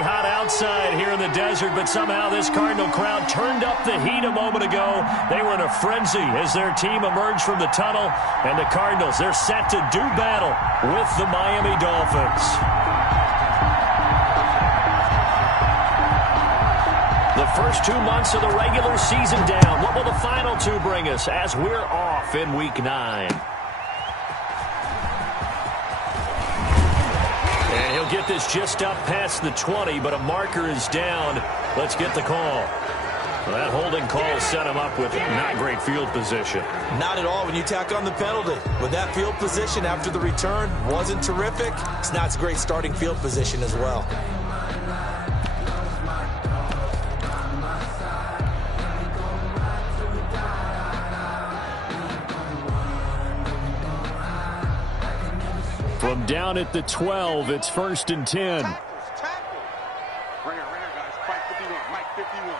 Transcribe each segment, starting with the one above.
pretty hot outside here in the desert, but somehow this Cardinal crowd turned up the heat a moment ago. They were in a frenzy as their team emerged from the tunnel, and the Cardinals, they're set to do battle with the Miami Dolphins. The first 2 months of the regular season down. What will the final 2 bring us as we're off in Week 9? And he'll get this just up past the 20, but a marker is down. Let's get the call. Well, that holding call set him up with not great field position. Not at all when you tack on the penalty. With that field position after the return wasn't terrific. It's not great starting field position as well. From down at the 12, it's 1st and 10. Ringer, guys. Mike 51. Mike 51.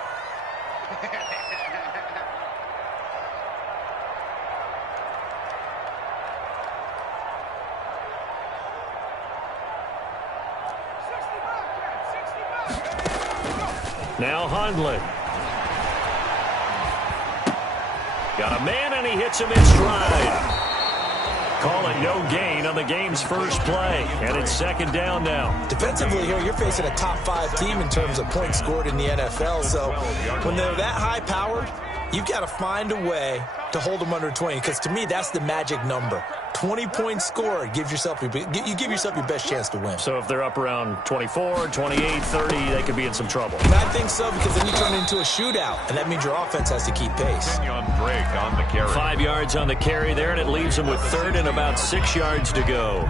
Now Hundley. Got a man, and he hits him in stride. Call it no gain on the game's first play, and it's 2nd down now. Defensively here, you're facing a top 5 team in terms of points scored in the NFL, so when they're that high-powered, you've got to find a way to hold them under 20, because to me, that's the magic number. 20 points scored, you give yourself your best chance to win. So if they're up around 24, 28, 30, they could be in some trouble. And I think so, because then you turn it into a shootout, and that means your offense has to keep pace. Drake on the carry. 5 yards on the carry there, and it leaves him with 3rd and about 6 yards to go.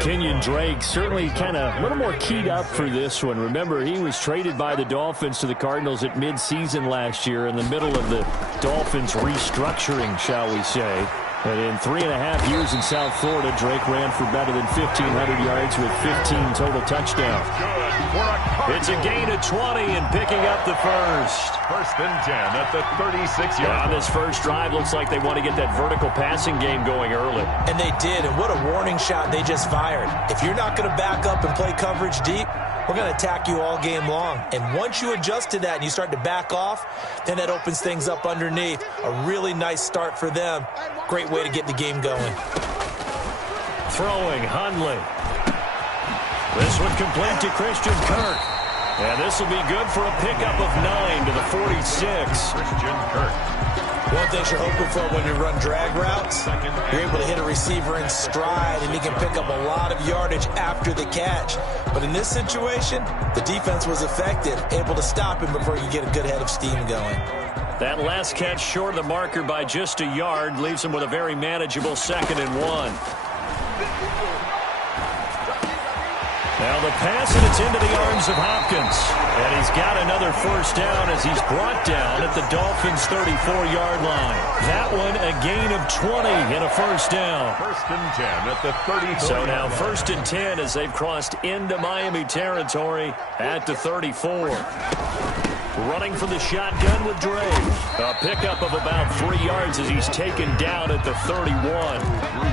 Kenyon Drake certainly kind of a little more keyed up for this one. Remember, he was traded by the Dolphins to the Cardinals at midseason last year in the middle of the Dolphins restructuring, shall we say. And in 3.5 years in South Florida, Drake ran for better than 1,500 yards with 15 total touchdowns. It's a gain of 20 and picking up the first. 1st and 10 at the 36-yard line. On this first drive, looks like they want to get that vertical passing game going early. And they did, and what a warning shot they just fired. If you're not going to back up and play coverage deep, we're going to attack you all game long. And once you adjust to that and you start to back off, then that opens things up underneath. A really nice start for them. Great way to get the game going. Throwing, Hundley. This one complete to Christian Kirk. And this will be good for a pickup of 9 to the 46. Christian Kirk. One thing you're hoping for when you run drag routes, you're able to hit a receiver in stride, and he can pick up a lot of yardage after the catch. But in this situation, the defense was effective, able to stop him before you get a good head of steam going. That last catch short of the marker by just a yard leaves him with a very manageable 2nd and 1. Now the pass, and it's into the arms of Hopkins. And he's got another first down as he's brought down at the Dolphins' 34-yard line. That one a gain of 20 and a first down. 1st and 10 at the 34. So now 1st and 10 as they've crossed into Miami territory at the 34. Running for the shotgun with Drake. A pickup of about 3 yards as he's taken down at the 31.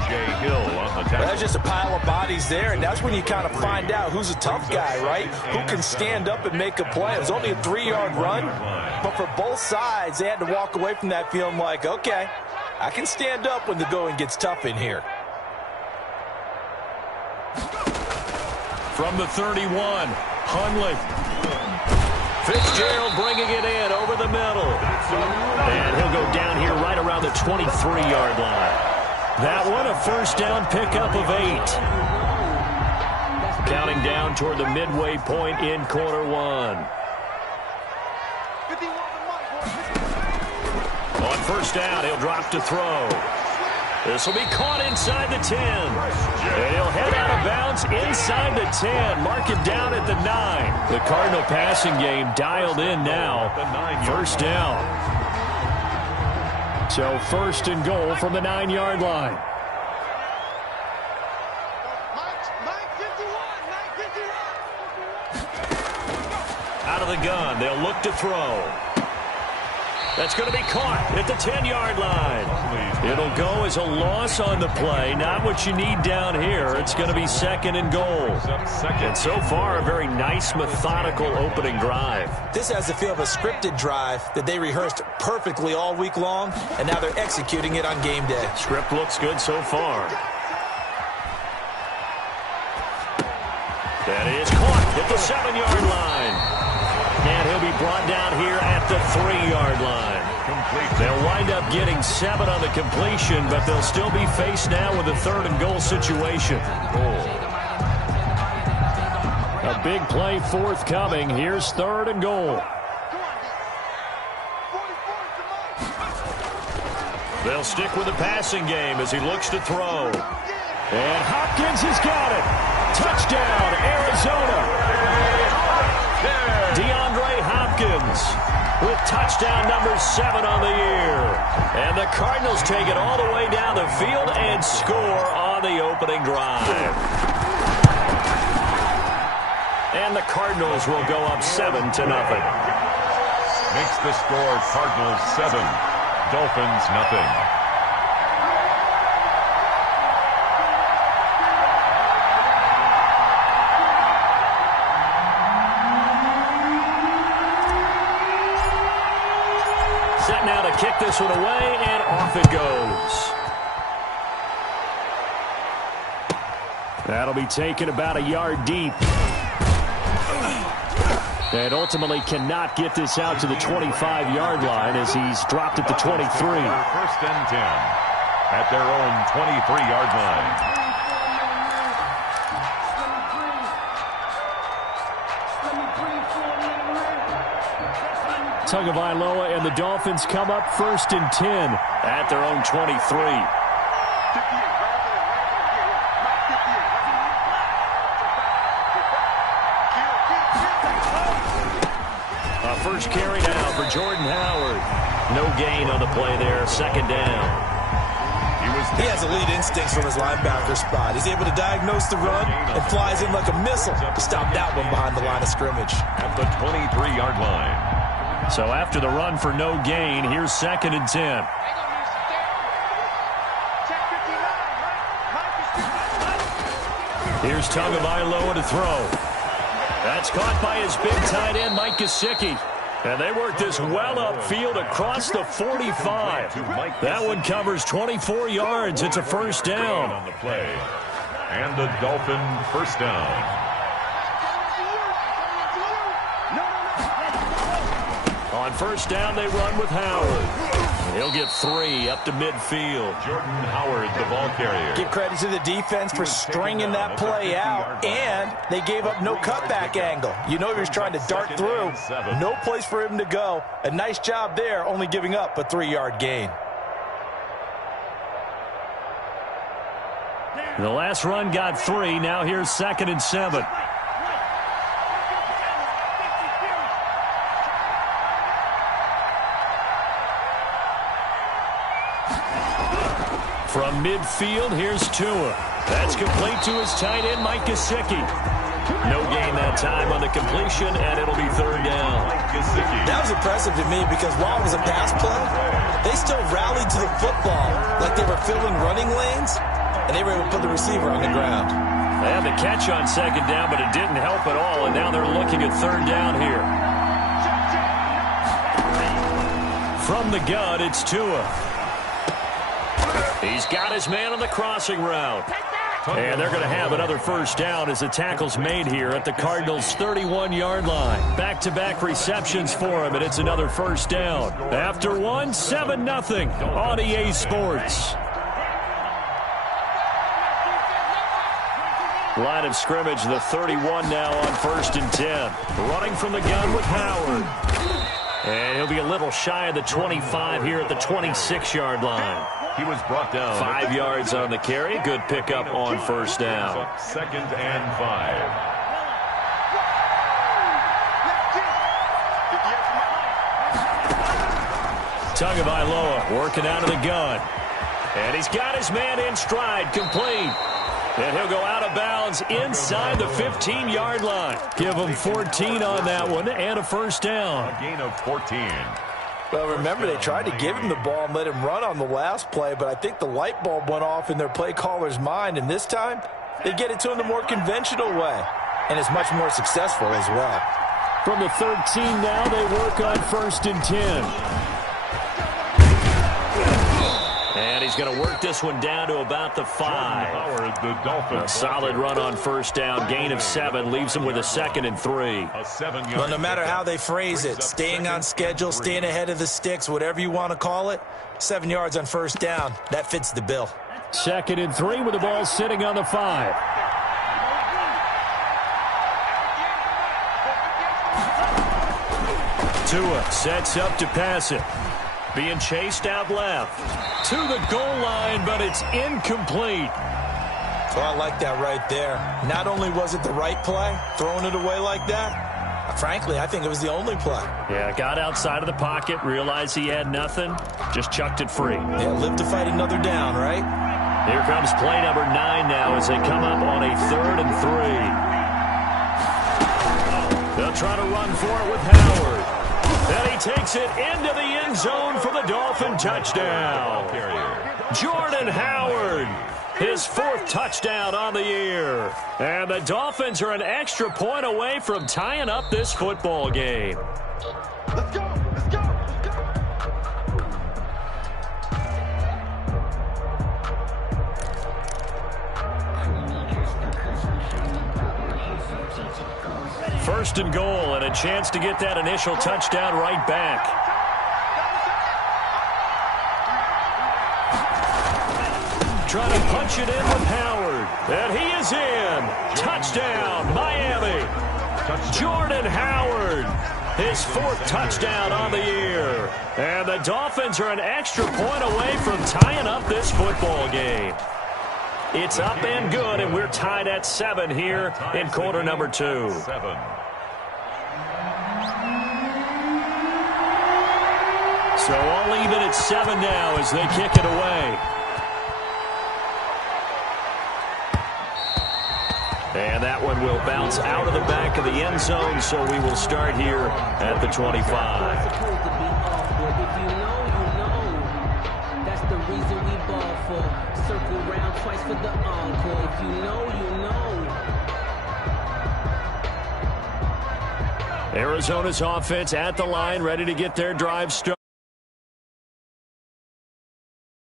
Hill on the tackle. That's just a pile of bodies there, and that's when you kind of find out who's a tough guy, right? Who can stand up and make a play. It was only a 3-yard run, but for both sides, they had to walk away from that feeling like, okay, I can stand up when the going gets tough in here. From the 31, Hundley. Fitzgerald bringing it in over the middle. And he'll go down here right around the 23-yard line. That one a first down pickup of 8. Counting down toward the midway point in quarter 1. On first down, he'll drop to throw. This will be caught inside the 10. And he'll head out of bounds inside the 10. Mark it down at the 9. The Cardinal passing game dialed in now. First down. So 1st and goal from the 9-yard line. Out of the gun, they'll look to throw. That's going to be caught at the 10-yard line. It'll go as a loss on the play. Not what you need down here. It's going to be 2nd and goal. And so far, a very nice, methodical opening drive. This has the feel of a scripted drive that they rehearsed perfectly all week long, and now they're executing it on game day. Script looks good so far. That is caught at the 7-yard line. And he'll be brought down here at the 3-yard line. They'll wind up getting 7 on the completion, but they'll still be faced now with a 3rd and goal situation. A big play forthcoming. Here's 3rd and goal. They'll stick with the passing game as he looks to throw. And Hopkins has got it. Touchdown, Arizona. DeAndre Hopkins with touchdown number 7 on the year. And the Cardinals take it all the way down the field and score on the opening drive. And the Cardinals will go up 7-0. Makes the score Cardinals 7, Dolphins nothing. Set now to kick this one away, and off it goes. That'll be taken about a yard deep. And ultimately cannot get this out to the 25-yard line as he's dropped at the 23. 1st and 10 at their own 23-yard line. Tagovailoa and the Dolphins come up 1st and 10 at their own 23. A first carry now for Jordan Howard. No gain on the play there. 2nd down. He has elite instincts from his linebacker spot. He's able to diagnose the run and flies in like a missile to stop that one behind the line of scrimmage. At the 23-yard line. So after the run for no gain, here's 2nd and 10. Here's Tagovailoa to throw. That's caught by his big tight end, Mike Gesicki. And they work this well upfield across the 45. That one covers 24 yards. It's a 1st down. On the play. And the Dolphin 1st down. On 1st down, they run with Howard. He'll get 3 up to midfield. Jordan Howard, the ball carrier. Give credit to the defense for stringing that play out, and they gave up no cutback angle. You know he was trying to dart through. No place for him to go. A nice job there, only giving up a 3-yard gain. The last run got 3. Now here's 2nd and 7. From midfield, here's Tua. That's complete to his tight end, Mike Gesicki. No gain that time on the completion, and it'll be 3rd down. That was impressive to me because while it was a pass play, they still rallied to the football like they were filling running lanes, and they were able to put the receiver on the ground. They had the catch on 2nd down, but it didn't help at all, and now they're looking at 3rd down here. From the gun, it's Tua. He's got his man on the crossing route. And they're going to have another 1st down as the tackle's made here at the Cardinals' 31-yard line. Back-to-back receptions for him, and it's another 1st down. After one, 7-0 on EA Sports. Line of scrimmage, the 31 now on 1st and 10. Running from the gun with Howard. And he'll be a little shy of the 25 here at the 26-yard line. He was brought down. 5 yards on the carry. Good pickup on 1st down. 2nd and 5. Tagovailoa working out of the gun. And he's got his man in stride, complete. And he'll go out of bounds inside the 15-yard line. Give him 14 on that one and a 1st down. A gain of 14. Well, remember, they tried to give him the ball and let him run on the last play, but I think the light bulb went off in their play caller's mind, and this time they get it to him the more conventional way, and it's much more successful as well. From the 13 now, they work on 1st and 10. And he's going to work this one down to about the 5. A solid run on 1st down, gain of 7, leaves him with a 2nd and 3. Well, no matter how they phrase it, staying on schedule, staying ahead of the sticks, whatever you want to call it, 7 yards on 1st down, that fits the bill. 2nd and 3 with the ball sitting on the 5. Tua sets up to pass it. Being chased out left. To the goal line, but it's incomplete. Oh, I like that right there. Not only was it the right play, throwing it away like that, frankly, I think it was the only play. Yeah, got outside of the pocket, realized he had nothing, just chucked it free. Yeah, live to fight another down, right? Here comes play number 9 now as they come up on a 3rd and 3. They'll try to run for it with Howard. And he takes it into the end zone for the Dolphin touchdown. Jordan Howard, his 4th touchdown on the year. And the Dolphins are an extra point away from tying up this football game. Let's go! Let's go! Let's go! First and goal, and a chance to get that initial touchdown right back. Trying to punch it in with Howard. And he is in. Touchdown, Miami. Jordan Howard, his 4th touchdown on the year. And the Dolphins are an extra point away from tying up this football game. It's up and good, and we're tied at 7 here in quarter number 2. 7. So all even at 7 now as they kick it away. And that one will bounce out of the back of the end zone, so we will start here at the 25. Circle round twice for the encore. If you know, you know. Arizona's offense at the line, ready to get their drive started.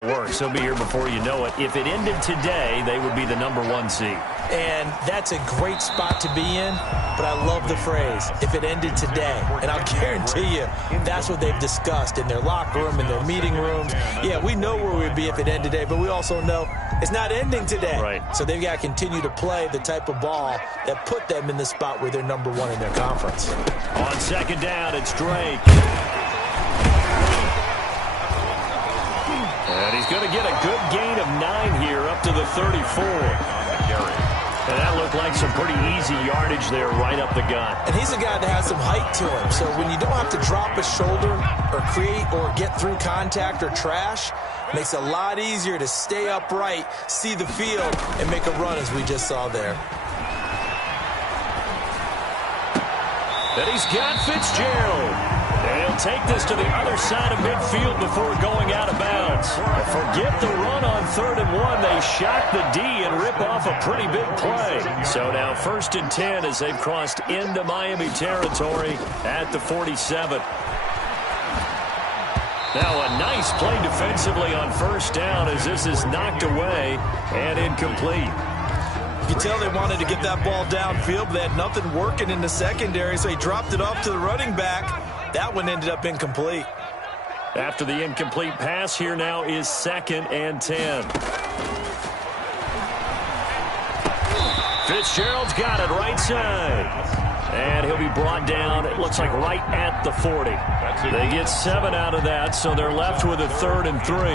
Works. He'll be here before you know it. If it ended today, they would be the number 1 seed. And that's a great spot to be in, but I love the phrase, if it ended today. And I'll guarantee you, that's what they've discussed in their locker room, in their meeting rooms. Yeah, we know where we'd be if it ended today, but we also know it's not ending today. Right. So they've got to continue to play the type of ball that put them in the spot where they're number 1 in their conference. On 2nd down, it's Drake. And he's going to get a good gain of 9 here up to the 34. And that looked like some pretty easy yardage there right up the gut. And he's a guy that has some height to him. So when you don't have to drop a shoulder or create or get through contact or trash, it makes it a lot easier to stay upright, see the field, and make a run as we just saw there. And he's got Fitzgerald. And he'll take this to the other side of midfield before going out of bounds. Forget the run on 3rd and 1. They shock the D and rip off a pretty big play. So now 1st and 10 as they've crossed into Miami territory at the 47. Now a nice play defensively on 1st down as this is knocked away and incomplete. You can tell they wanted to get that ball downfield, but they had nothing working in the secondary, so he dropped it off to the running back. That one ended up incomplete. After the incomplete pass, here now is 2nd and 10. Fitzgerald's got it right side. And he'll be brought down, it looks like right at the 40. They get 7 out of that, so they're left with a 3rd and 3.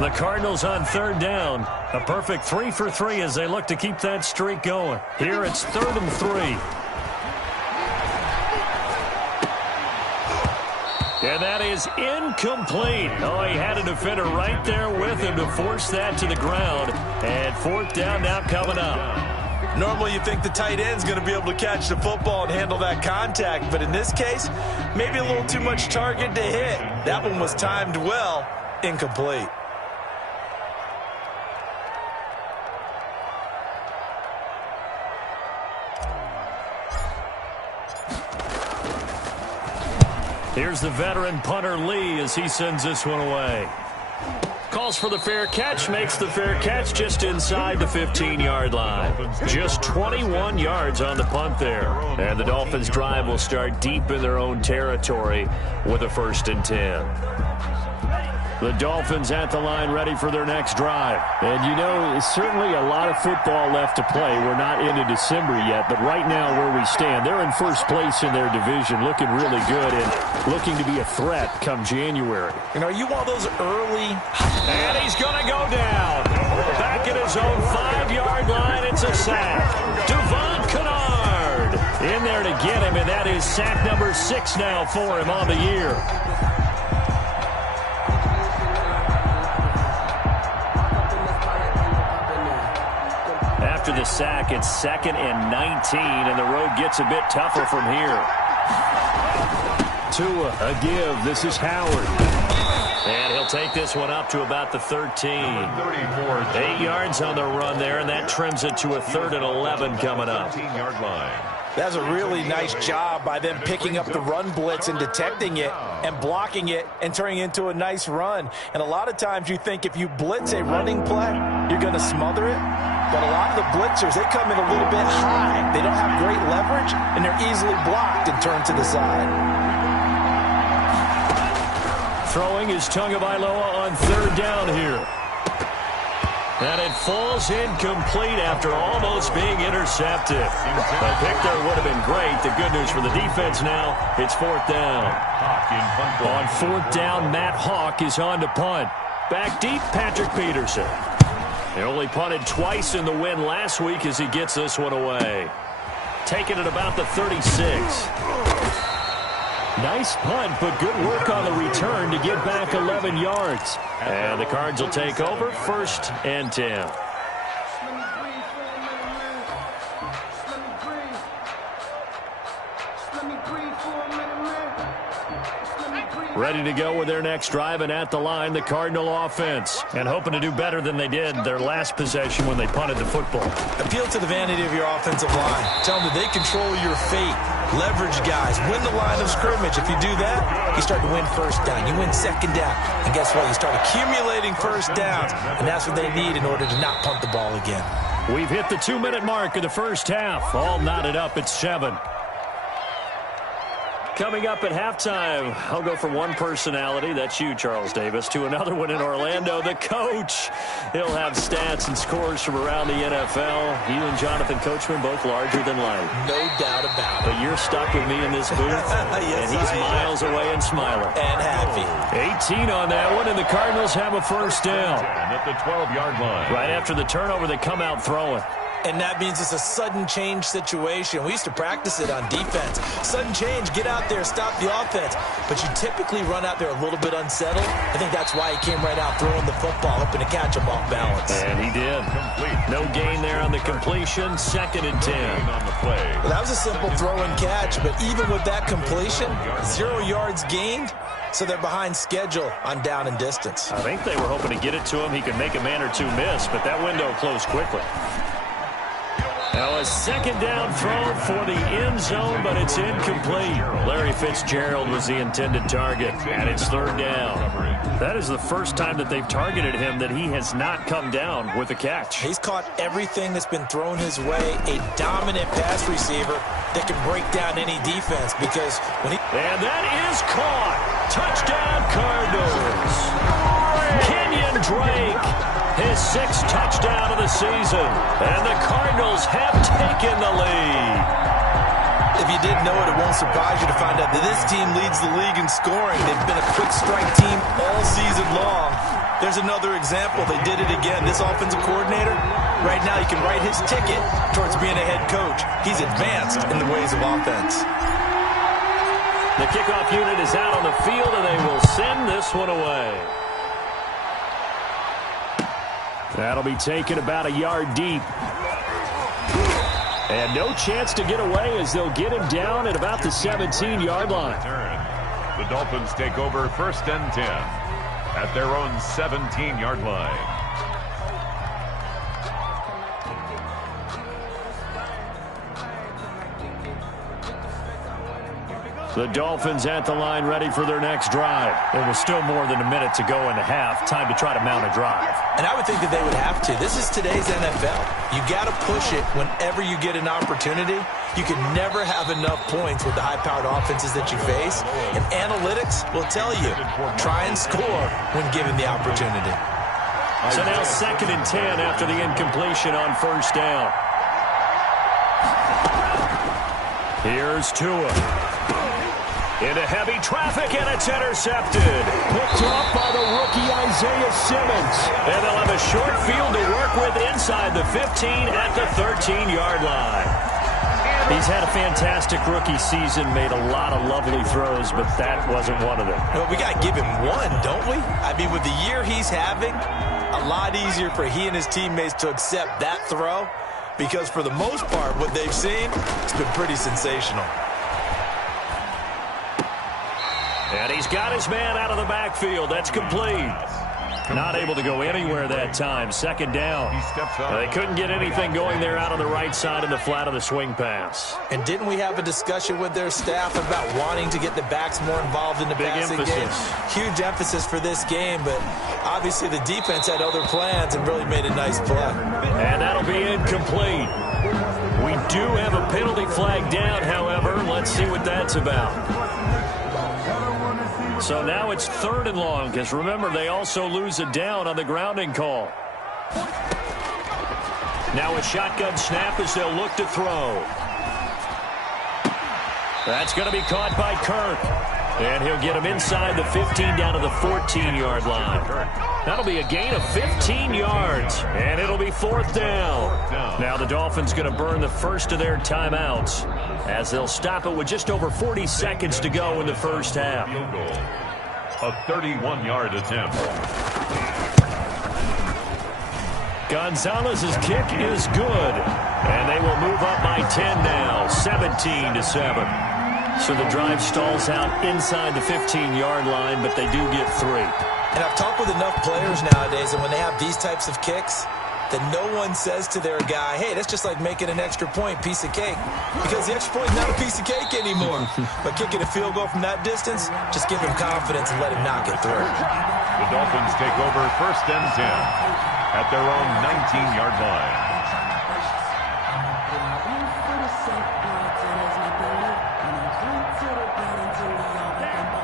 The Cardinals on 3rd down. A perfect 3 for 3 as they look to keep that streak going. Here it's 3rd and 3. And that is incomplete. Oh, he had a defender right there with him to force that to the ground. And 4th down now coming up. Normally you think the tight end's going to be able to catch the football and handle that contact, but in this case, maybe a little too much target to hit. That one was timed well, incomplete. Here's the veteran punter Lee as he sends this one away. Calls for the fair catch, makes the fair catch just inside the 15-yard line. Just 21 yards on the punt there. And the Dolphins' drive will start deep in their own territory with a 1st and 10. The Dolphins at the line ready for their next drive. And you know, certainly a lot of football left to play. We're not into December yet, but right now where we stand, they're in first place in their division, looking really good and looking to be a threat come January. And are you one of those early? And he's going to go down. Back at his own 5-yard line, it's a sack. Devon Kennard in there to get him, and that is sack number 6 now for him on the year. After the sack, it's 2nd and 19, and the road gets a bit tougher from here. Tua, a give. This is Howard. And he'll take this one up to about the 13. 8 yards on the run there, and that trims it to a 3rd and 11 coming up. 15-yard line. That's a really nice job by them picking up the run blitz and detecting it and blocking it and turning it into a nice run. And a lot of times you think if you blitz a running play, you're going to smother it. But a lot of the blitzers, they come in a little bit high. They don't have great leverage, and they're easily blocked and turned to the side. Throwing is Tagovailoa on 3rd down here. And it falls incomplete after almost being intercepted. The pick there would have been great. The good news for the defense now, it's 4th down. On 4th down, Matt Hawk is on to punt. Back deep, Patrick Peterson. He only punted twice in the win last week as he gets this one away. Taking it about the 36. Nice punt, but good work on the return to get back 11 yards. And the Cards will take over 1st and 10. Ready to go with their next drive, and at the line, the Cardinal offense. And hoping to do better than they did their last possession when they punted the football. Appeal to the vanity of your offensive line. Tell them that they control your fate. Leverage guys. Win the line of scrimmage. If you do that, you start to win 1st down. You win 2nd down. And guess what? You start accumulating 1st downs. And that's what they need in order to not punt the ball again. We've hit the 2-minute mark of the 1st half. All knotted up at 7. Coming up at halftime, I'll go from one personality, that's you, Charles Davis, to another one in Orlando, the coach. He'll have stats and scores from around the NFL. You and Jonathan Coachman, both larger than life. No doubt about it. But you're stuck with me in this booth, yes, and he's miles away and smiling. And happy. 18 on that one, and the Cardinals have a 1st down. At the 12-yard line. Right after the turnover, they come out throwing. And that means it's a sudden change situation. We used to practice it on defense. Sudden change, get out there, stop the offense. But you typically run out there a little bit unsettled. I think that's why he came right out throwing the football, hoping to catch him off balance. And he did. No gain there on the completion. 2nd and 10. On the play. Well, that was a simple throw and catch, but even with that completion, 0 yards gained. So they're behind schedule on down and distance. I think they were hoping to get it to him. He could make a man or two miss, but that window closed quickly. Now a 2nd down throw for the end zone, but it's incomplete. Larry Fitzgerald was the intended target, and it's 3rd down. That is the first time that they've targeted him that he has not come down with a catch. He's caught everything that's been thrown his way. A dominant pass receiver that can break down any defense because when he... And that is caught. Touchdown, Cardinals. Kenyon Drake. His 6th touchdown of the season. And the Cardinals have taken the lead. If you didn't know it, it won't surprise you to find out that this team leads the league in scoring. They've been a quick strike team all season long. There's another example. They did it again. This offensive coordinator, right now he can write his ticket towards being a head coach. He's advanced in the ways of offense. The kickoff unit is out on the field, and they will send this one away. That'll be taken about a yard deep. And no chance to get away as they'll get him down at about the 17-yard line. The Dolphins take over 1st and 10 at their own 17-yard line. The Dolphins at the line ready for their next drive. There was still more than a minute to go in the half. Time to try to mount a drive. And I would think that they would have to. This is today's NFL. You got to push it whenever you get an opportunity. You can never have enough points with the high-powered offenses that you face. And analytics will tell you, try and score when given the opportunity. So now 2nd and 10 after the incompletion on 1st down. Here's Tua. Into heavy traffic, and it's intercepted. Picked off by the rookie Isaiah Simmons. And they'll have a short field to work with inside the 15 at the 13-yard line. He's had a fantastic rookie season, made a lot of lovely throws, but that wasn't one of them. Well, we got to give him one, don't we? I mean, with the year he's having, a lot easier for he and his teammates to accept that throw, because for the most part, what they've seen, it's been pretty sensational. And he's got his man out of the backfield. That's complete. Not able to go anywhere that time. 2nd down. They couldn't get anything going there out on the right side in the flat of the swing pass. And didn't we have a discussion with their staff about wanting to get the backs more involved in the passing game? Huge emphasis for this game, but obviously the defense had other plans and really made a nice play. And that'll be incomplete. We do have a penalty flag down, however. Let's see what that's about. So now it's 3rd and long, because remember, they also lose a down on the grounding call. Now a shotgun snap as they'll look to throw. That's going to be caught by Kirk. And he'll get him inside the 15 down to the 14-yard line. That'll be a gain of 15 yards, and it'll be 4th down. Now the Dolphins going to burn the first of their timeouts as they'll stop it with just over 40 seconds to go in the first half. A 31-yard attempt. Gonzalez's kick is good, and they will move up by 10 now, 17-7. So the drive stalls out inside the 15-yard line, but they do get 3. And I've talked with enough players nowadays, and when they have these types of kicks, that no one says to their guy, hey, that's just like making an extra point, piece of cake. Because the extra point is not a piece of cake anymore. But kicking a field goal from that distance, just give him confidence and let him knock it through. The Dolphins take over 1st and 10 at their own 19-yard line.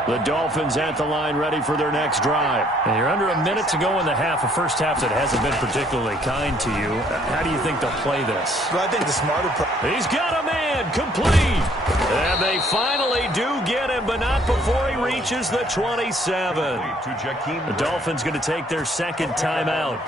The Dolphins at the line ready for their next drive. And you're under a minute to go in the half, a first half that hasn't been particularly kind to you. How do you think they'll play this? Well, I think the smarter He's got a man, complete. And they finally do get him, but not before he reaches the 27. The Dolphins going to take their 2nd timeout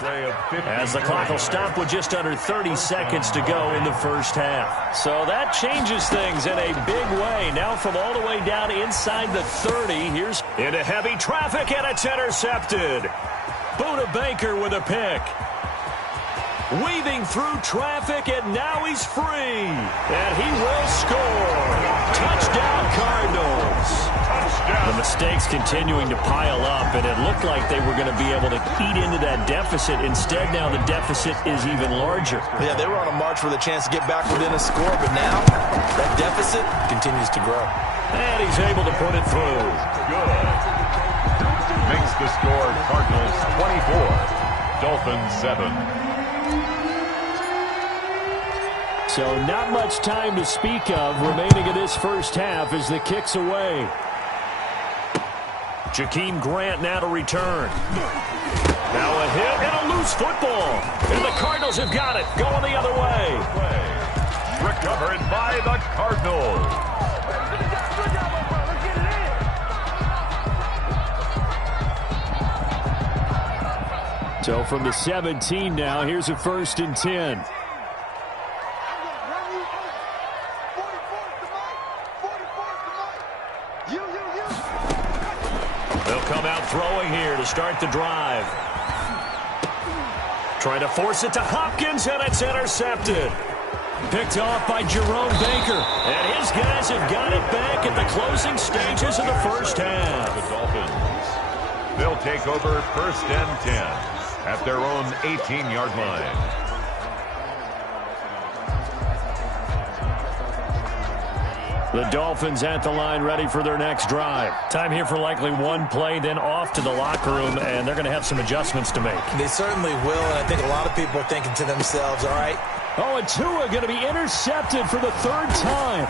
as the clock will stop with just under 30 seconds to go in the first half. So that changes things in a big way. Now from all the way down inside the 30, here's into heavy traffic, and it's intercepted. Buda Baker with a pick. Weaving through traffic, and now he's free. And he will score. Touchdown, Cardinals. Touchdown. The mistakes continuing to pile up, and it looked like they were going to be able to eat into that deficit. Instead, now the deficit is even larger. Yeah, they were on a march with a chance to get back within a score, but now that deficit continues to grow. And he's able to put it through. Good. Makes the score Cardinals 24, Dolphins 7. So not much time to speak of remaining in this first half as the kick's away. Jakeem Grant now to return. Now a hit and a loose football. And the Cardinals have got it. Going the other way. Recovered by the Cardinals. So from the 17 now, here's a 1st and 10. They'll come out throwing here to start the drive. Trying to force it to Hopkins, and it's intercepted. Picked off by Jerome Baker. And his guys have got it back at the closing stages of the first half. The Dolphins, they'll take over 1st and 10 at their own 18-yard line. The Dolphins at the line ready for their next drive. Time here for likely one play, then off to the locker room, and they're going to have some adjustments to make. They certainly will, and I think a lot of people are thinking to themselves, all right. Oh, and Tua going to be intercepted for the 3rd time.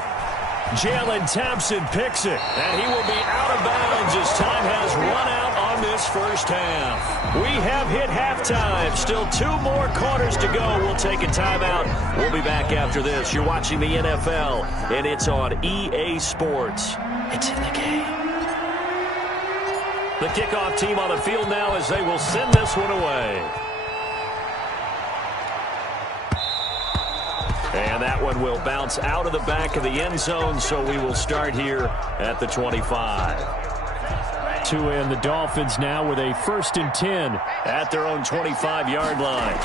Jalen Thompson picks it, and he will be out of bounds as time has run out on this first half. We have hit halftime. Still 2 more quarters to go. We'll take a timeout. We'll be back after this. You're watching the NFL, and it's on EA Sports. It's in the game. The kickoff team on the field now as they will send this one away. And that one will bounce out of the back of the end zone, so we will start here at the 25. Tua and the Dolphins now with a 1st and 10 at their own 25-yard line.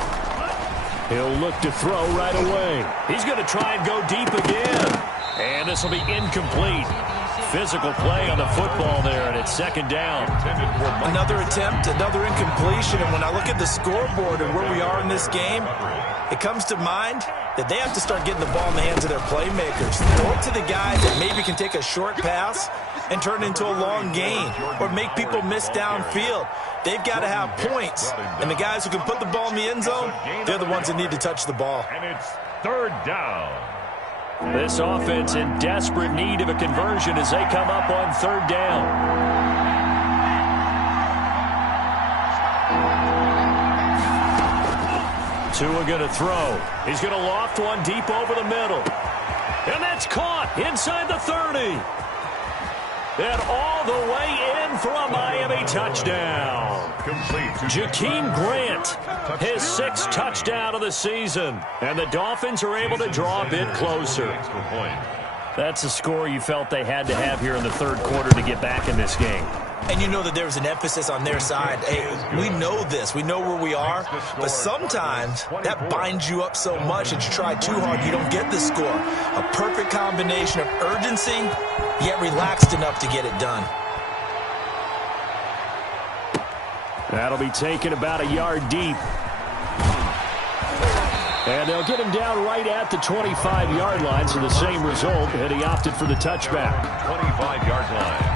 He'll look to throw right away. He's going to try and go deep again. And this will be incomplete. Physical play on the football there, and it's 2nd down. Another attempt, another incompletion, and when I look at the scoreboard and where we are in this game, it comes to mind that they have to start getting the ball in the hands of their playmakers. Throw it to the guys that maybe can take a short pass and turn it into a long gain or make people miss downfield. They've got to have points, and the guys who can put the ball in the end zone, they're the ones that need to touch the ball. And it's 3rd down. This offense in desperate need of a conversion as they come up on 3rd down. Tua going to throw. He's going to loft one deep over the middle. And that's caught inside the 30. And all the way in for a Miami touchdown. Jakeem Grant, his 6th touchdown of the season. And the Dolphins are able to draw a bit closer. That's a score you felt they had to have here in the 3rd quarter to get back in this game. And you know that there's an emphasis on their side. Hey, we know this. We know where we are. But sometimes that binds you up so much that you try too hard, you don't get the score. A perfect combination of urgency, yet relaxed enough to get it done. That'll be taken about a yard deep. And they'll get him down right at the 25-yard line, so the same result, and he opted for the touchback. 25-yard line.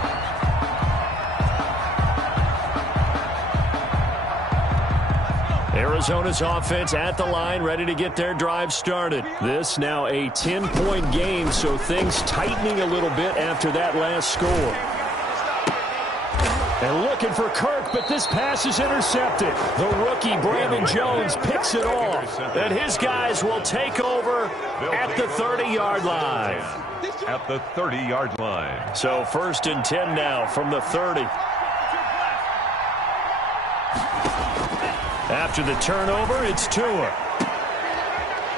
Arizona's offense at the line, ready to get their drive started. This now a 10-point game, so things tightening a little bit after that last score. And looking for Kirk, but this pass is intercepted. The rookie, Brandon Jones, picks it off. And his guys will take over at the 30-yard line. At the 30-yard line. So 1st and 10 now from the 30. After the turnover, it's Tua.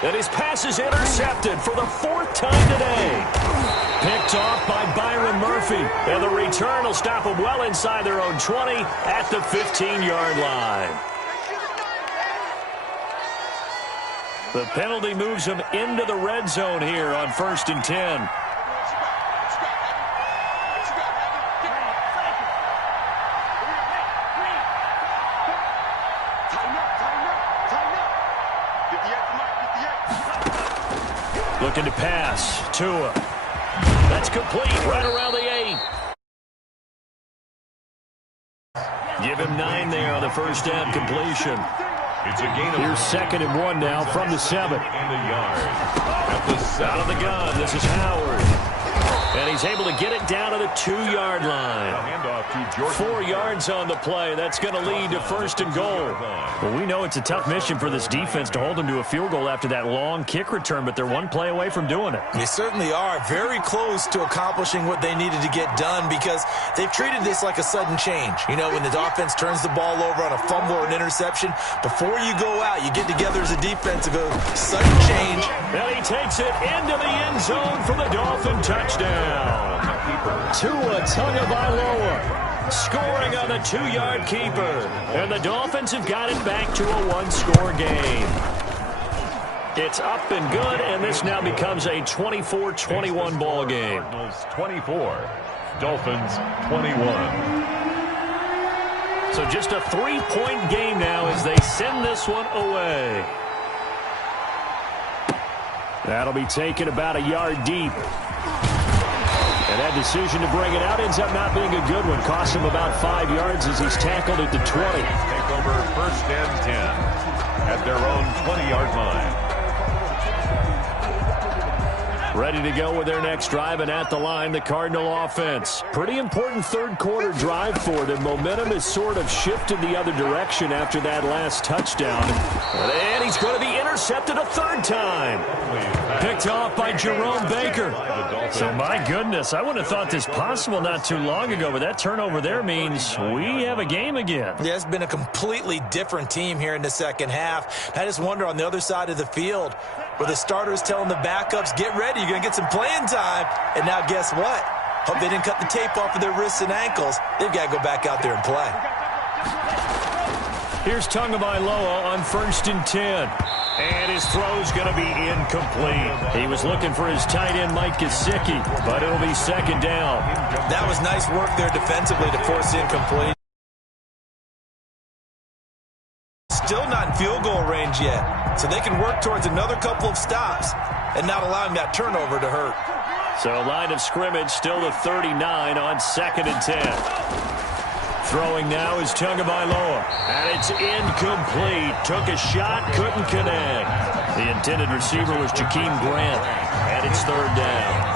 And his pass is intercepted for the 4th time today. Picked off by Byron Murphy. And the return will stop them well inside their own 20 at the 15-yard line. The penalty moves them into the red zone here on 1st and 10. Looking to pass. Tua. That's complete right around the 8. Give him 9 there on the first down completion. It's a gain of Here's 2nd and 1 now from the 7. and a yard. At the Out of the gun, this is Howard. And he's able to get it down to the 2-yard line. handoff to Jordan. 4 yards on the play. That's going to lead to 1st and goal. Well, we know it's a tough mission for this defense to hold them to a field goal after that long kick return, but they're one play away from doing it. They certainly are very close to accomplishing what they needed to get done because they've treated this like a sudden change. You know, when the offense turns the ball over on a fumble or an interception, before you go out, you get together as a defense and go, sudden change. And he takes it into the end zone for the Dolphin touchdown. Tua Tagovailoa scoring on the 2-yard keeper. And the Dolphins have got it back to a 1-score game. It's up and good, and this now becomes a 24-21 ball game. Cardinals 24, Dolphins 21. So just a 3-point game now as they send this one away. That'll be taken about a yard deep. And that decision to bring it out ends up not being a good one. Cost him about 5 yards as he's tackled at the 20. Take over 1st and 10 at their own 20-yard line. Ready to go with their next drive, and at the line, the Cardinal offense. Pretty important third-quarter drive for them. Momentum has sort of shifted the other direction after that last touchdown. And he's going to be intercepted a third time. Picked off by Jerome Baker. So, my goodness, I wouldn't have thought this possible not too long ago, but that turnover there means we have a game again. Yeah, it's been a completely different team here in the second half. I just wonder on the other side of the field, where the starters telling the backups, get ready, you're going to get some playing time. And now guess what? Hope they didn't cut the tape off of their wrists and ankles. They've got to go back out there and play. Here's Tagovailoa on 1st and 10. And his throw's going to be incomplete. He was looking for his tight end, Mike Gesicki, but it'll be 2nd down. That was nice work there defensively to force incomplete. Still not in field goal range yet, so they can work towards another couple of stops and not allowing that turnover to hurt. So line of scrimmage still the 39 on 2nd and 10. Throwing now is Tagovailoa, and it's incomplete. Took a shot, couldn't connect. The intended receiver was Jakeem Grant, and it's 3rd down.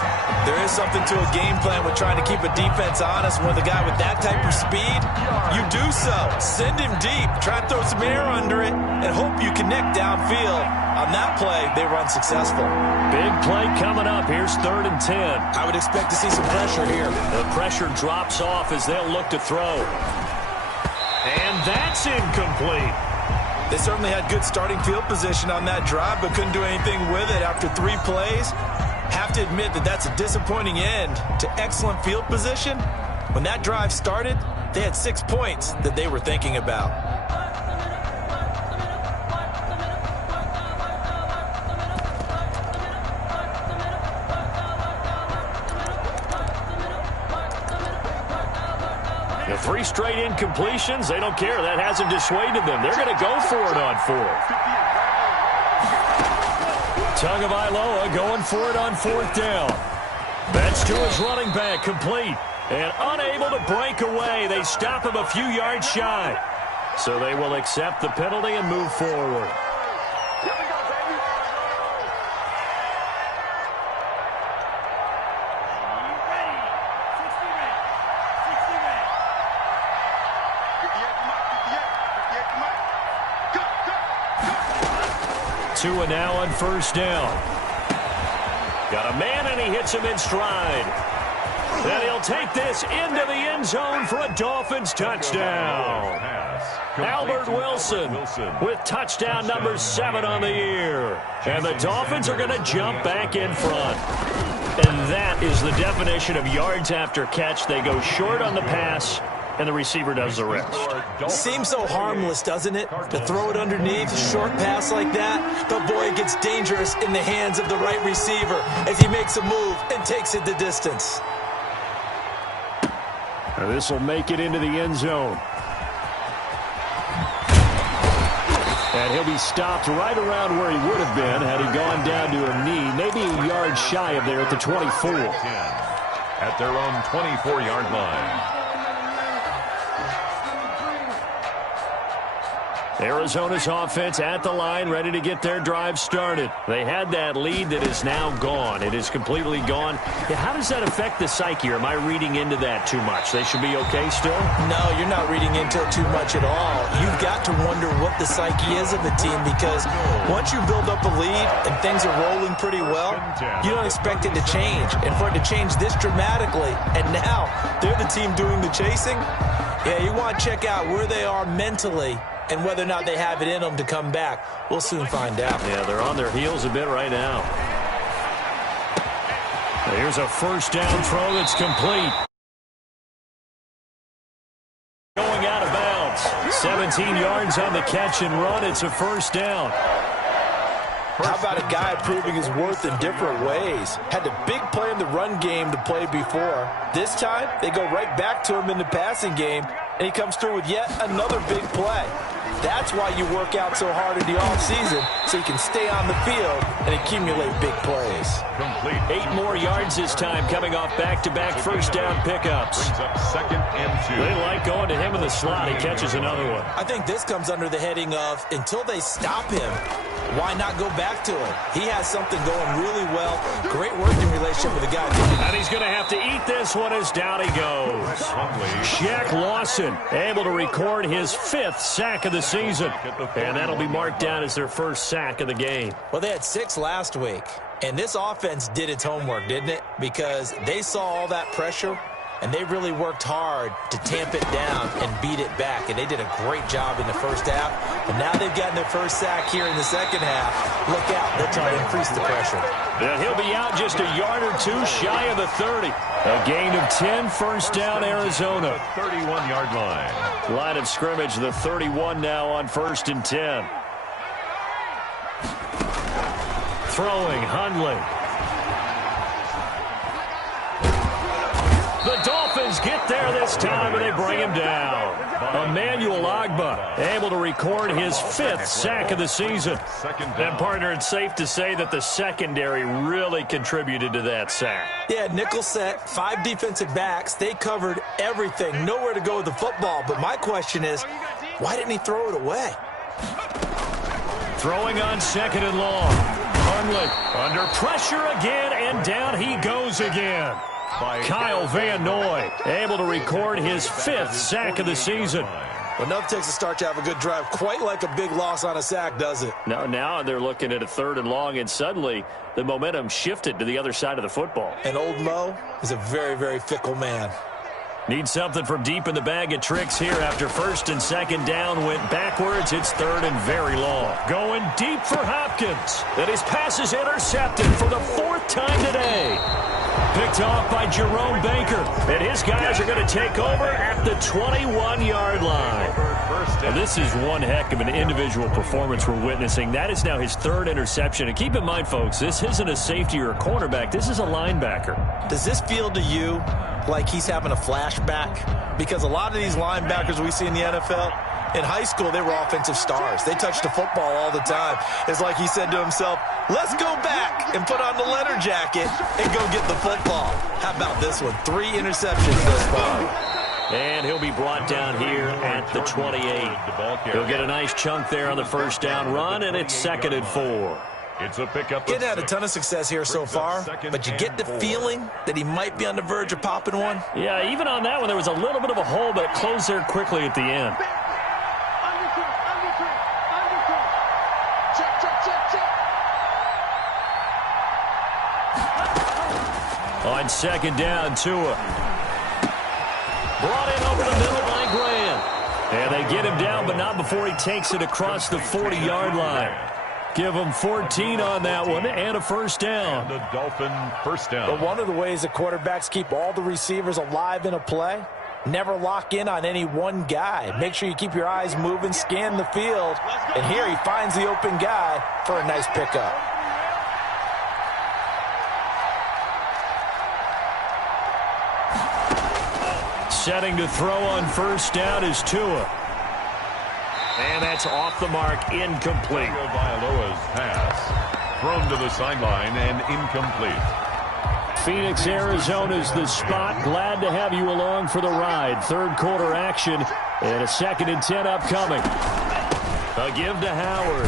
There is something to a game plan with trying to keep a defense honest. When the guy with that type of speed, you do so. Send him deep, try to throw some air under it, and hope you connect downfield. On that play, they were unsuccessful. Big play coming up. Here's 3rd and 10. I would expect to see some pressure here. The pressure drops off as they'll look to throw. And that's incomplete. They certainly had good starting field position on that drive, but couldn't do anything with it after 3 plays. Have to admit that that's a disappointing end to excellent field position. When that drive started, they had 6 points that they were thinking about. The 3 straight incompletions, they don't care. That hasn't dissuaded them. They're going to go for it on 4th. Tagovailoa going for it on 4th down. That's to his running back, complete. And unable to break away. They stop him a few yards shy. So they will accept the penalty and move forward. Tua now on 1st down. Got a man, and he hits him in stride. And he'll take this into the end zone for a Dolphins touchdown. Albert Wilson with touchdown number 7 on the year. And the Dolphins are going to jump back in front. And that is the definition of yards after catch. They go short on the pass, and the receiver does the rest. Seems so harmless, doesn't it? To throw it underneath, a short pass like that. But boy, it gets dangerous in the hands of the right receiver as he makes a move and takes it the distance. Now this will make it into the end zone. And he'll be stopped right around where he would have been had he gone down to a knee, maybe a yard shy of there at the 24. At their own 24-yard line. Arizona's offense at the line, ready to get their drive started. They had that lead that is now gone. It is completely gone. Yeah, how does that affect the psyche? Or am I reading into that too much? They should be okay still? No, you're not reading into it too much at all. You've got to wonder what the psyche is of the team, because once you build up a lead and things are rolling pretty well, you don't expect it to change. And for it to change this dramatically, and now they're the team doing the chasing, yeah, you want to check out where they are mentally and whether or not they have it in them to come back. We'll soon find out. Yeah, they're on their heels a bit right now. Here's a 1st down throw that's complete. Going out of bounds. 17 yards on the catch and run. It's a 1st down. How about a guy proving his worth in different ways? Had the big play in the run game to play before. This time, they go right back to him in the passing game, and he comes through with yet another big play. That's why you work out so hard in the offseason, so you can stay on the field and accumulate big plays. Complete. 8 more yards this time, coming off back-to-back first down pickups. Brings up 2nd and 2. They like going to him in the slot. He catches another one. I think this comes under the heading of, until they stop him, why not go back to him? He has something going really well. Great working relationship with the guy. And he's going to have to eat this one as down he goes. Shaq Lawson able to record his 5th sack of the season. And that'll be marked down as their first sack of the game. Well, they had 6 last week. And this offense did its homework, didn't it? Because they saw all that pressure, and they really worked hard to tamp it down and beat it back. And they did a great job in the first half. And now they've gotten their first sack here in the second half. Look out. They're trying to increase the pressure. And he'll be out just a yard or 2 shy of the 30. A gain of 10, first down, Arizona. 31-yard line. Line of scrimmage, the 31 now on 1st and 10. Throwing, Hundley. The Dolphins get there this time, and they bring him down. Emmanuel Ogbah able to record his 5th sack of the season. And, partner, it's safe to say that the secondary really contributed to that sack. Yeah, nickel set, 5 defensive backs. They covered everything. Nowhere to go with the football. But my question is, why didn't he throw it away? Throwing on 2nd and long. Hundley under pressure again, and down he goes again. Kyle Van Noy able to record his 5th sack of the season. Well, enough takes a start to have a good drive. Quite like a big loss on a sack, does it? No, now they're looking at a 3rd and long, and suddenly the momentum shifted to the other side of the football. And old Mo is a very, very fickle man. Need something from deep in the bag of tricks here after 1st and 2nd down. Went backwards. It's 3rd and very long. Going deep for Hopkins. And his pass is intercepted for the 4th time today. Picked off by Jerome Baker. And his guys are going to take over at the 21-yard line. And this is one heck of an individual performance we're witnessing. That is now his 3rd interception. And keep in mind, folks, this isn't a safety or a cornerback. This is a linebacker. Does this feel to you like he's having a flashback? Because a lot of these linebackers we see in the NFL, in high school, they were offensive stars. They touched the football all the time. It's like he said to himself, let's go back and put on the leather jacket and go get the football. How about this one? 3 interceptions thus far. And he'll be brought down here at the 28. He'll get a nice chunk there on the first down run, and it's 2nd and 4. It's a pickup. Getting had a ton of success here so far, but you get the feeling that he might be on the verge of popping one. Yeah, even on that one, there was a little bit of a hole, but it closed there quickly at the end. On 2nd down, Tua. Brought in over the middle by Graham. And they get him down, but not before he takes it across the 40-yard line. Give him 14 on that one and a first down. And the Dolphin first down. But one of the ways that quarterbacks keep all the receivers alive in a play, never lock in on any one guy. Make sure you keep your eyes moving, scan the field. And here he finds the open guy for a nice pickup. Setting to throw on first down is Tua. And that's off the mark, incomplete. Vailoa's pass thrown to the sideline and incomplete. Phoenix, Arizona's the spot. Glad to have you along for the ride. 3rd quarter action and a 2nd and 10 upcoming. A give to Howard.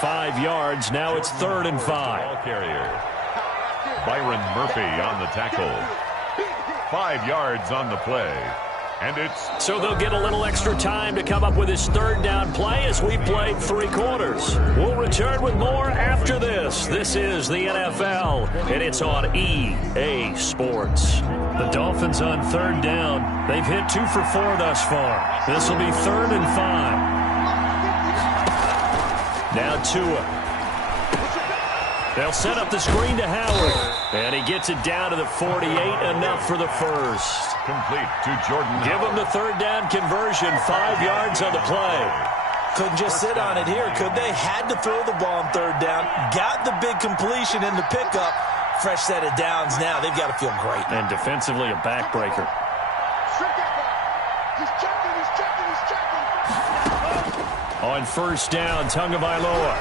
5 yards. Now it's 3rd and 5. Ball carrier. Byron Murphy on the tackle. 5 yards on the play. And it's... So they'll get a little extra time to come up with his 3rd down play as we played 3 quarters. We'll return with more after this. This is the NFL, and it's on EA Sports. The Dolphins on 3rd down. They've hit 2 for 4 thus far. This will be 3rd and 5. Now Tua. They'll set up the screen to Howard. And he gets it down to the 48, enough for the first. Complete to Jordan Give Howard. him the 3rd down conversion, 5 yards on the play. Couldn't just sit on it here, could they? Had to throw the ball on third down. Got the big completion in the pickup. Fresh set of downs now. They've got to feel great. And defensively, a backbreaker. On first down, Tagovailoa.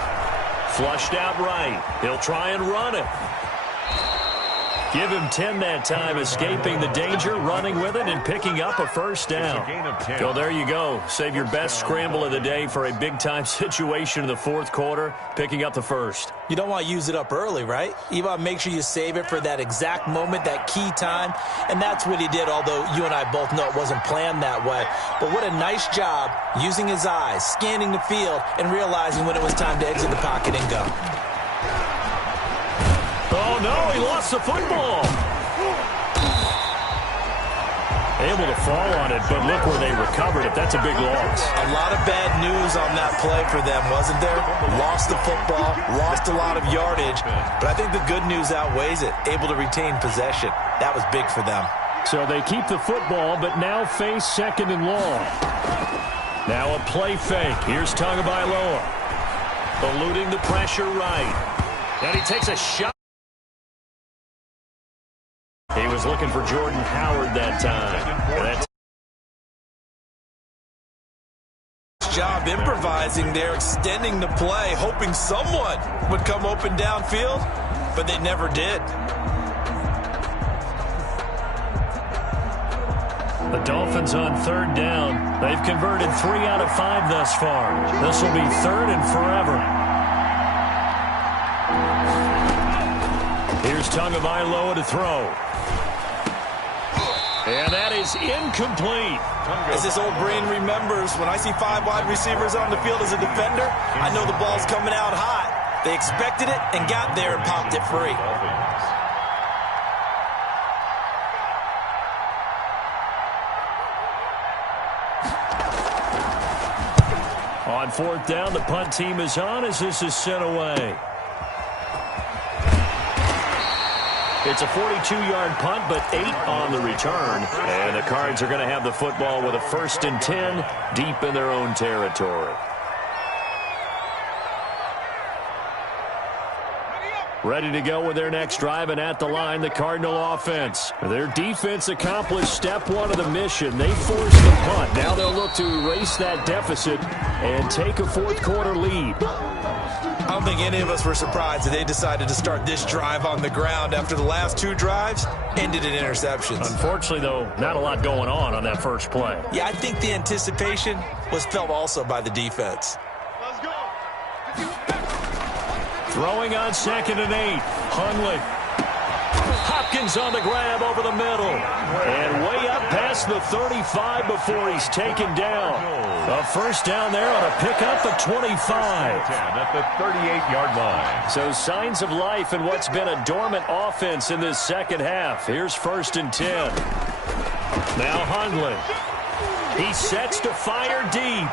Flushed out right. He'll try and run it. Give him 10 that time, escaping the danger, running with it, and picking up a first down. So there you go. Save your best scramble of the day for a big-time situation in the fourth quarter, picking up the first. You don't want to use it up early, right? You want to make sure you save it for that exact moment, that key time, and that's what he did, although you and I both know it wasn't planned that way. But what a nice job using his eyes, scanning the field, and realizing when it was time to exit the pocket and go. Oh, no, he lost the football. Able to fall on it, but look where they recovered it. That's a big loss. A lot of bad news on that play for them, wasn't there? Lost the football, lost a lot of yardage, but I think the good news outweighs it. Able to retain possession. That was big for them. So they keep the football, but now face second and long. Now a play fake. Here's Tagovailoa. Eluding the pressure right. And he takes a shot. He was looking for Jordan Howard that time. Job improvising there, extending the play, hoping someone would come open downfield, but they never did. The Dolphins on third down. They've converted 3 out of 5 thus far. This will be third and forever. Here's Tagovailoa to throw. And that is incomplete. As his old brain remembers, when I see 5 wide receivers on the field as a defender, I know the ball's coming out hot. They expected it and got there and popped it free. On fourth down, the punt team is on as this is sent away. It's a 42-yard punt, but 8 on the return. And the Cards are going to have the football with a 1st and 10 deep in their own territory. Ready to go with their next drive, and at the line, the Cardinal offense. Their defense accomplished step 1 of the mission. They forced the punt. Now they'll look to erase that deficit and take a fourth-quarter lead. I don't think any of us were surprised that they decided to start this drive on the ground after the last 2 drives ended in interceptions. Unfortunately, though, not a lot going on that first play. Yeah, I think the anticipation was felt also by the defense. Let's go. Throwing on 2nd and 8. Hundley. Hopkins on the grab over the middle. And way up past the 35 before he's taken down. A first down there on a pickup at 25. At the 38-yard line. So signs of life in what's been a dormant offense in this second half. Here's 1st and 10. Now Hundley. He sets to fire deep.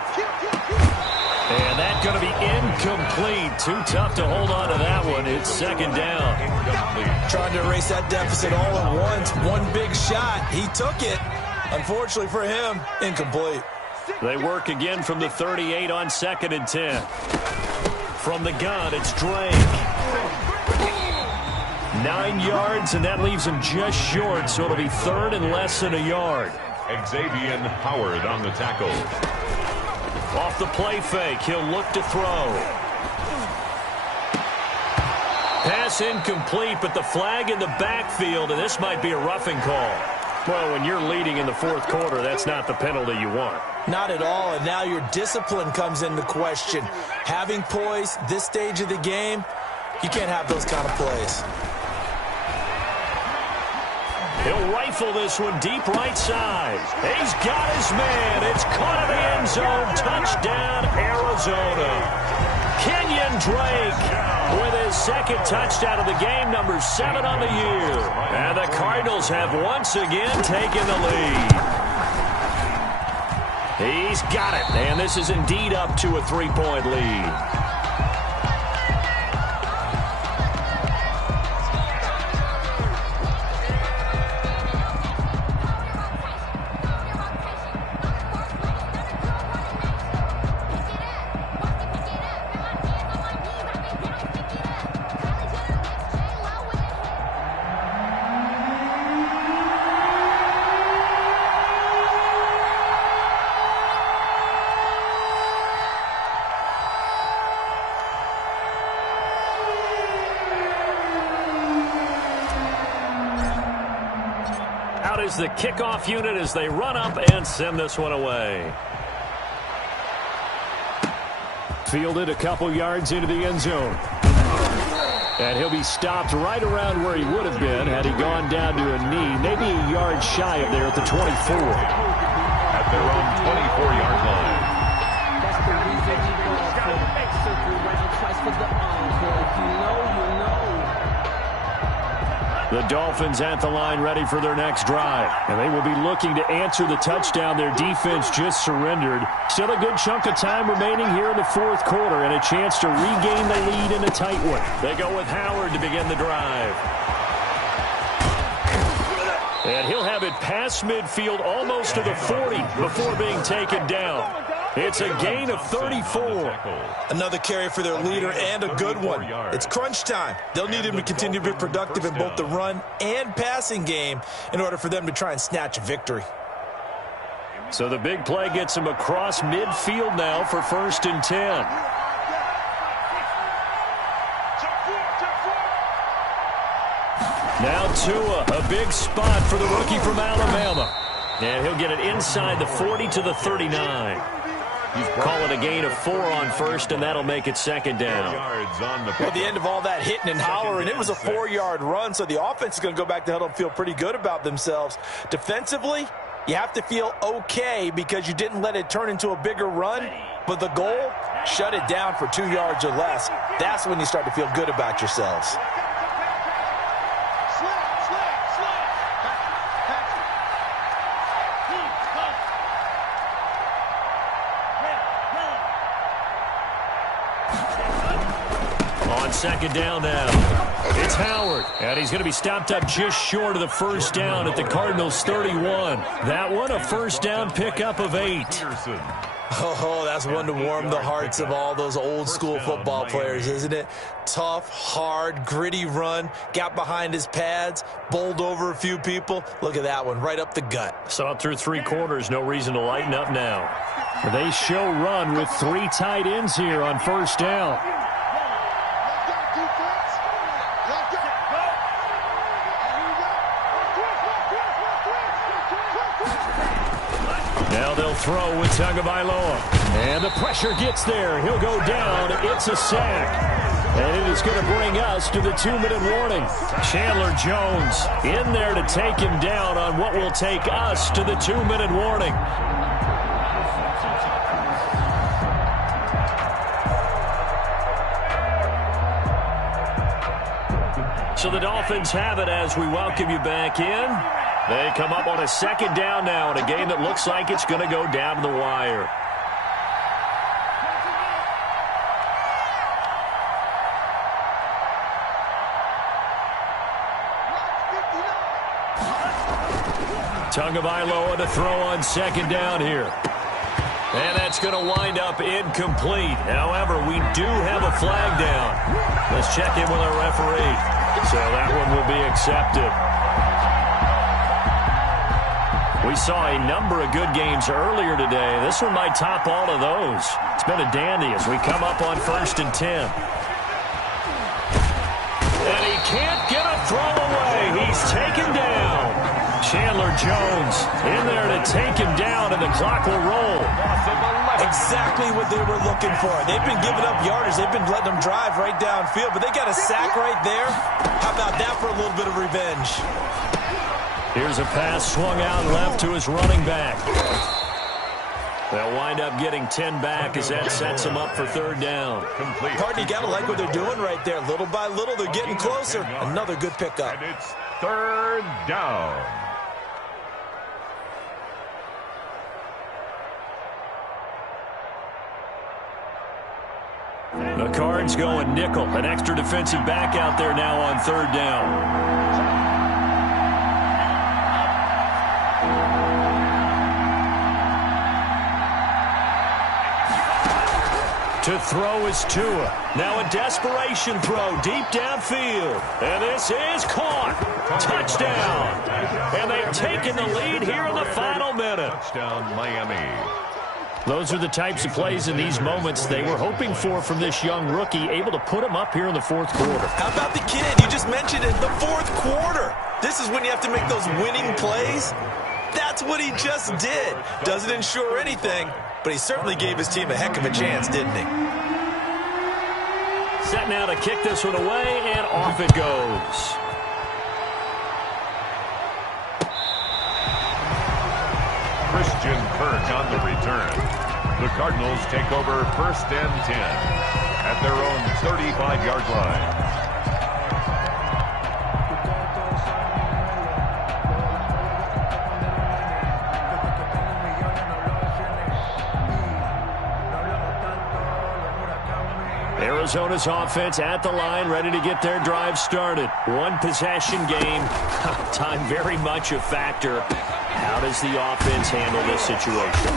And that's going to be incomplete. Too tough to hold on to that one. It's 2nd down. Trying to erase that deficit all at once. One big shot. He took it. Unfortunately for him, incomplete. They work again from the 38 on 2nd and 10. From the gun, it's Drake. 9 yards, and that leaves him just short, so it'll be 3rd and less than a yard. Xavier Howard on the tackle. Off the play fake, he'll look to throw. Pass incomplete, but the flag in the backfield, and this might be a roughing call. Well, when you're leading in the fourth quarter, that's not the penalty you want. Not at all, and now your discipline comes into question. Having poise this stage of the game, you can't have those kind of plays. He'll rifle this one deep right side. He's got his man. It's caught in the end zone. Touchdown, Arizona. Kenyon Drake with his 2nd touchdown of the game, number 7 on the year. And the Cardinals have once again taken the lead. He's got it, and this is indeed up to a 3-point lead. out is the kickoff unit as they run up and send this one away. Fielded a couple yards into the end zone. And he'll be stopped right around where he would have been had he gone down to a knee, maybe a yard shy of there at the 24. At their own 24-yard line. That's the reason we go for circle round twice for the encore. If you know, you know. The Dolphins at the line ready for their next drive. And they will be looking to answer the touchdown their defense just surrendered. Still a good chunk of time remaining here in the fourth quarter and a chance to regain the lead in a tight one. They go with Howard to begin the drive. And he'll have it past midfield almost to the 40 before being taken down. It's a gain of 34. Another carry for their leader and a good one. It's crunch time. They'll need him to continue to be productive in both the run and passing game in order for them to try and snatch a victory. So the big play gets him across midfield now for 1st and 10. Now Tua, a big spot for the rookie from Alabama. And he'll get it inside the 40 to the 39. Call it a gain of 4 on 1st, and that'll make it 2nd down. Well, at the end of all that hitting and hollering, it was a 4-yard run, so the offense is going to go back to huddle and feel pretty good about themselves. Defensively, you have to feel okay because you didn't let it turn into a bigger run, but the goal, shut it down for 2 yards or less. That's when you start to feel good about yourselves. On 2nd down now, it's Howard, and he's going to be stopped up just short of the 1st down at the Cardinals' 31. That one, a 1st down pickup of 8. Oh, that's one to warm the hearts of all those old-school football players, isn't it? Tough, hard, gritty run, got behind his pads, bowled over a few people. Look at that one, right up the gut. Saw it through 3 quarters, no reason to lighten up now. They show run with 3 tight ends here on 1st down. Now they'll throw with Tagovailoa. And the pressure gets there. He'll go down. It's a sack. And it is going to bring us to the 2-minute warning. Chandler Jones in there to take him down on what will take us to the 2-minute warning. So the Dolphins have it as we welcome you back in. They come up on a 2nd down now in a game that looks like it's going to go down to the wire. Tagovailoa to throw on 2nd down here. And that's going to wind up incomplete. However, we do have a flag down. Let's check in with our referee. So that one will be accepted. We saw a number of good games earlier today. This one might top all of those. It's been a dandy as we come up on 1st and 10. And he can't get a throw away. He's taken down. Chandler Jones in there to take him down, and the clock will roll. Exactly what they were looking for. They've been giving up yardage. They've been letting them drive right downfield, but they got a sack right there. How about that for a little bit of revenge? Here's a pass swung out left to his running back. They'll wind up getting 10 back as that sets them up for 3rd down. Pardon, you got to like what they're doing right there. Little by little, they're getting closer. Another good pickup. And it's 3rd down. The Cards going nickel. An extra defensive back out there now on 3rd down. To throw is Tua. Now a desperation throw deep downfield. And this is caught. Touchdown. And they've taken the lead here in the final minute. Touchdown, Miami. Those are the types of plays in these moments they were hoping for from this young rookie, able to put him up here in the 4th quarter. How about the kid? You just mentioned it, the 4th quarter. This is when you have to make those winning plays. That's what he just did. Doesn't ensure anything, but he certainly gave his team a heck of a chance, didn't he? Set now to kick this one away, and off it goes. Christian Kirk on the return. The Cardinals take over 1st and 10 at their own 35-yard line. Arizona's offense at the line, ready to get their drive started. One possession game. Time very much a factor. How does the offense handle this situation?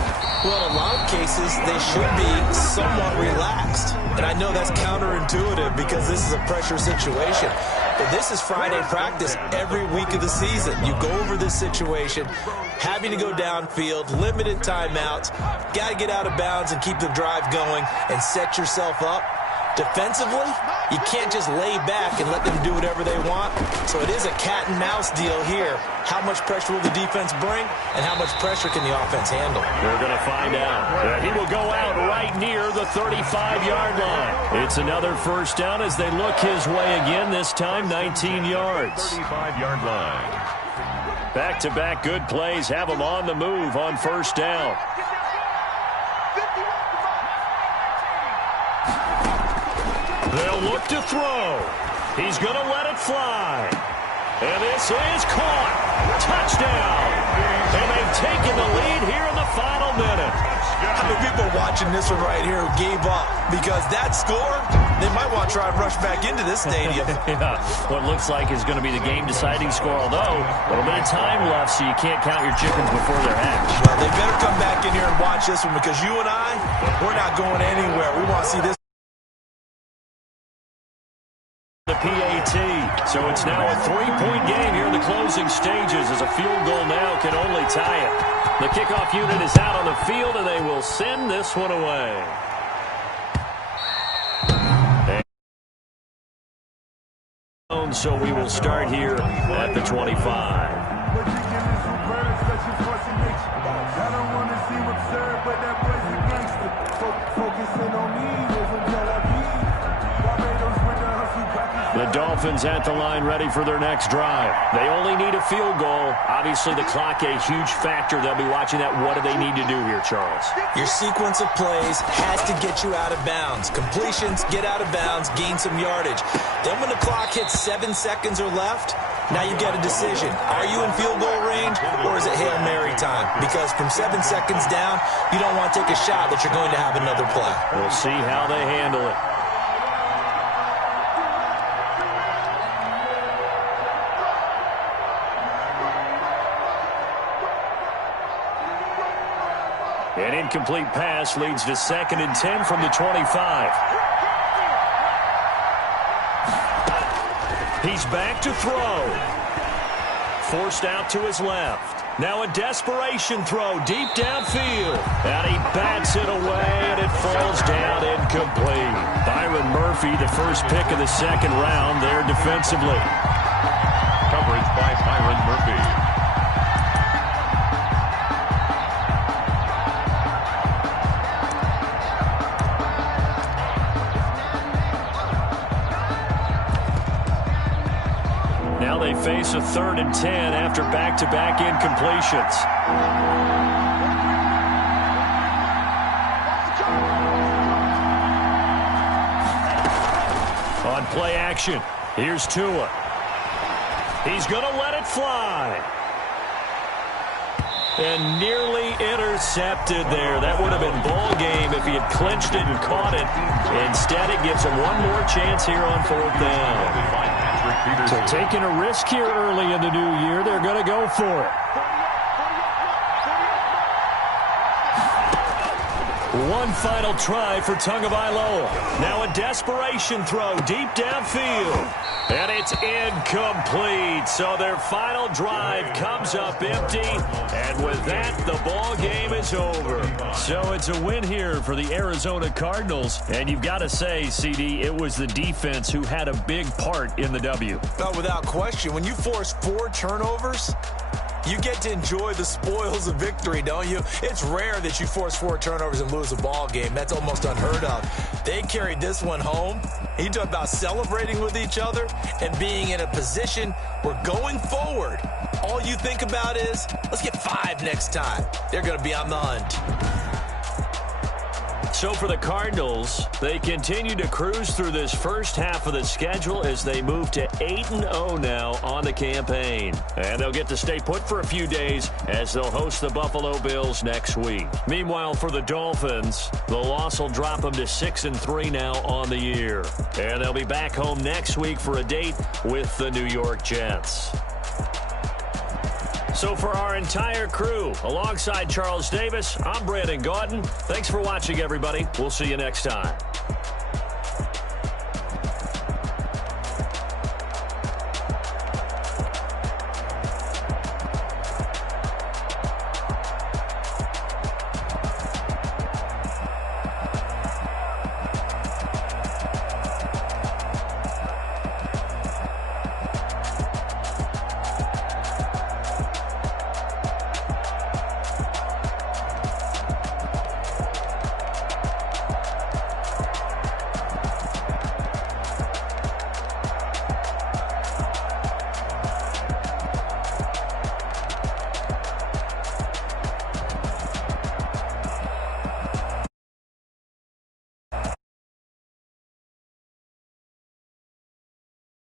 Well, in a lot of cases, they should be somewhat relaxed. And I know that's counterintuitive because this is a pressure situation. But this is Friday practice every week of the season. You go over this situation, having to go downfield, limited timeouts, got to get out of bounds and keep the drive going and set yourself up. Defensively, you can't just lay back and let them do whatever they want. So it is a cat and mouse deal here. How much pressure will the defense bring, and how much pressure can the offense handle? We're going to find out. He will go out right near the 35-yard line. It's another first down as they look his way again, this time 19 yards. 35-yard line. Back-to-back good plays have them on the move on first down. They'll look to throw. He's going to let it fly. And this is caught. Touchdown. And they've taken the lead here in the final minute. I mean, people watching this one right here who gave up because that score, they might want to try and rush back into this stadium. Yeah, what looks like is going to be the game-deciding score, although a little bit of time left, so you can't count your chickens before they're hatched. Well, they better come back in here and watch this one because you and I, we're not going anywhere. We want to see this. The PAT. So it's now a 3-point game here in the closing stages as a field goal now can only tie it. The kickoff unit is out on the field, and they will send this one away. So we will start here at the 25. The Dolphins at the line ready for their next drive. They only need a field goal. Obviously, the clock a huge factor. They'll be watching that. What do they need to do here, Charles? Your sequence of plays has to get you out of bounds. Completions, get out of bounds, gain some yardage. Then when the clock hits 7 seconds or left, now you get a decision. Are you in field goal range or is it Hail Mary time? Because from 7 seconds down, you don't want to take a shot that you're going to have another play. We'll see how they handle it. An incomplete pass leads to 2nd and 10 from the 25. He's back to throw. Forced out to his left. Now a desperation throw deep downfield. And he bats it away, and it falls down incomplete. Byron Murphy, the first pick of the 2nd round there defensively. Coverage by Byron Murphy. Now they face a 3rd and 10 after back-to-back incompletions. On play action, here's Tua. He's going to let it fly. And nearly intercepted there. That would have been ball game if he had clinched it and caught it. Instead, it gives him one more chance here on 4th down. So taking a risk here early in the new year, they're going to go for it. One final try for Tagovailoa. Now a desperation throw deep downfield. And it's incomplete. So their final drive comes up empty. And with that, the ball game is over. So it's a win here for the Arizona Cardinals. And you've got to say, CD, it was the defense who had a big part in the W. Oh, without question. When you force 4 turnovers, you get to enjoy the spoils of victory, don't you? It's rare that you force 4 turnovers and lose a ball game. That's almost unheard of. They carried this one home. You talk about celebrating with each other and being in a position where going forward, all you think about is, let's get 5 next time. They're going to be on the hunt. So for the Cardinals, they continue to cruise through this first half of the schedule as they move to 8-0 now on the campaign. And they'll get to stay put for a few days as they'll host the Buffalo Bills next week. Meanwhile, for the Dolphins, the loss will drop them to 6-3 now on the year. And they'll be back home next week for a date with the New York Jets. So for our entire crew, alongside Charles Davis, I'm Brandon Gaudin. Thanks for watching, everybody. We'll see you next time.